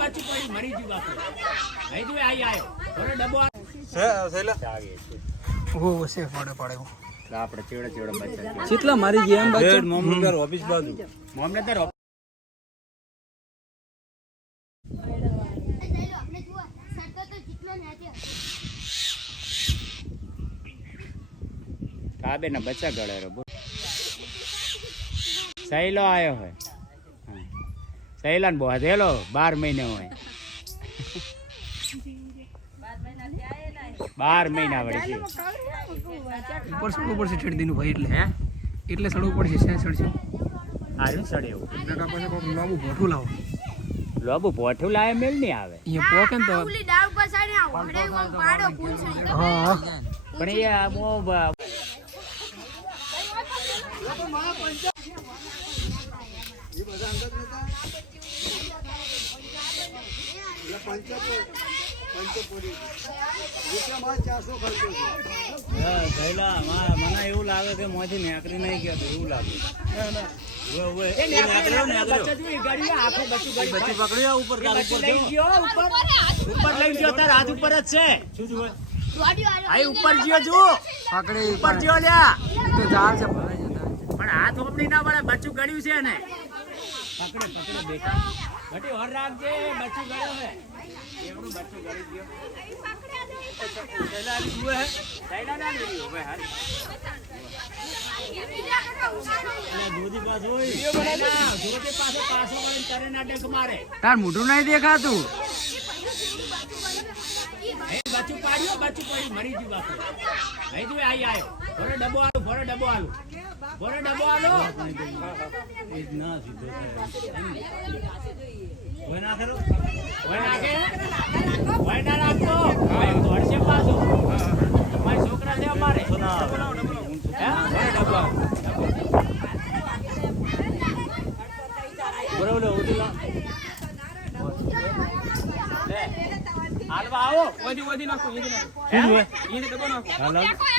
બચ્ચું પડી મરી ગયું બાપુ. નહીં જો આઈ આયો. થોડો ડબ્બો ઓ વસે ફોડે પડે આપણે ચેવડે ચેવડે બચ્ચા. કેટલા મારી ગયા એમ બચ્ચા મોમનગર ઓફિસ બાજુ મોમનગર કાબે ના બચ્ચા ગળે રો સહેલો આયો હોય સહેલાન બોધેલો 12 મહિને હોય 12 મહિના વળી ઉપર છે છેડી દીનું ભાઈ એટલે હે એટલે સડવું પડશે છે સડશે આરું સડે એવું નકા પાસે કોક લાબુ ભોઠું લાવો લોબુ ભોઠું લાય મેલ નહીં આવે અહીંયા પોકે ને તો ઓલી ડાળ પર સાડે ઓડે કો પાડો પૂંછડી હા પણ એ આ બહુ મને એવું લાગે કે મોથી નેકરી નહીં ગયા એવું લાગે ઉપર લઈ ગયો તાર હાથ ઉપર જ છે આઈ ઉપર ગયો જો પકડી ઉપર ગયો લ્યા તો જાળ છે ભરાઈ જતા પણ હાથ ઓપડી ના પડે બચ્ચું ગળ્યું છે ને પકડે પકડે બેટા બટી ઓર રાખજે બચ્ચું ગળ્યો છે એવડું બચ્ચું ગળી ગયો પહેલા જુએ હે પહેલા ના લીધી હવે હાલ દૂધી બાજુ હોય વિડિયો બનાવી સુરતે પાછો વળીને તરે નાટક મારે તાર મોઢું નહીં દેખાતું એ બચ્ચું પડી મરી ગયું બાપુ નહીં જો આઈ આયો ભોરે ડબ્બો આલો ભોરે ડબ્બો આલો ના સીધો હોય ના કરો હોય નાખે હોય ના નાખતો ભાઈ દોડશે પાછો મારા છોકરા છે અમારે હે ભોરે ડબ્બો બરોબર ઉડી લા લે હાલવા આવો ઓધી નાખો હે ઈને ડબ્બો નાખો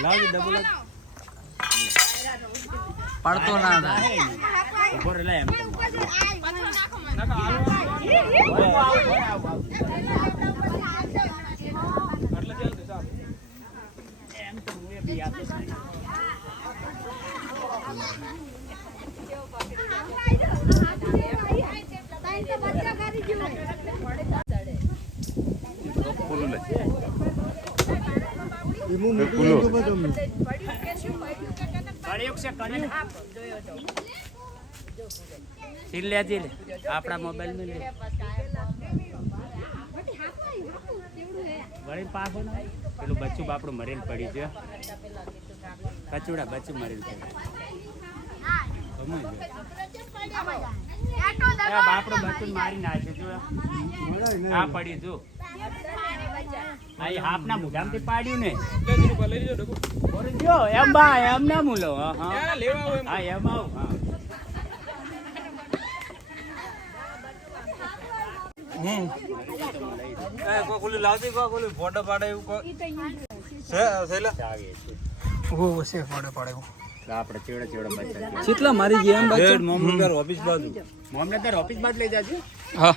લાવ ડબલ પડતો ના થાય ઉપર લે એમ આપણા મોબાઈલ માં લે વળી પાછો ને પેલું બચ્ચું બાપડું મરેલ પડી છે કચુડા બચ્ચું મરેલ પડ્યું બાપડું બચ્ચું મારી નાખ્યું જો આ પડ્યું જો આ હાફ ના મુઢામથી પાડ્યું ને એમ બા એમ ના મૂલો હા એમ આવું હા કોકુલી લાવતી કોકુલી ફોટો પાડે એવું કો છે સેલા ઓ વસે ફોડે પડે આપણે ચેવડે ચેવડે બચ્ચા કેટલા મારી ગયા એમ બચ્ચા મોમનગર ઓફિસ બાજુ મોમનગર ઓફિસ બાદ લઈ જાજો હા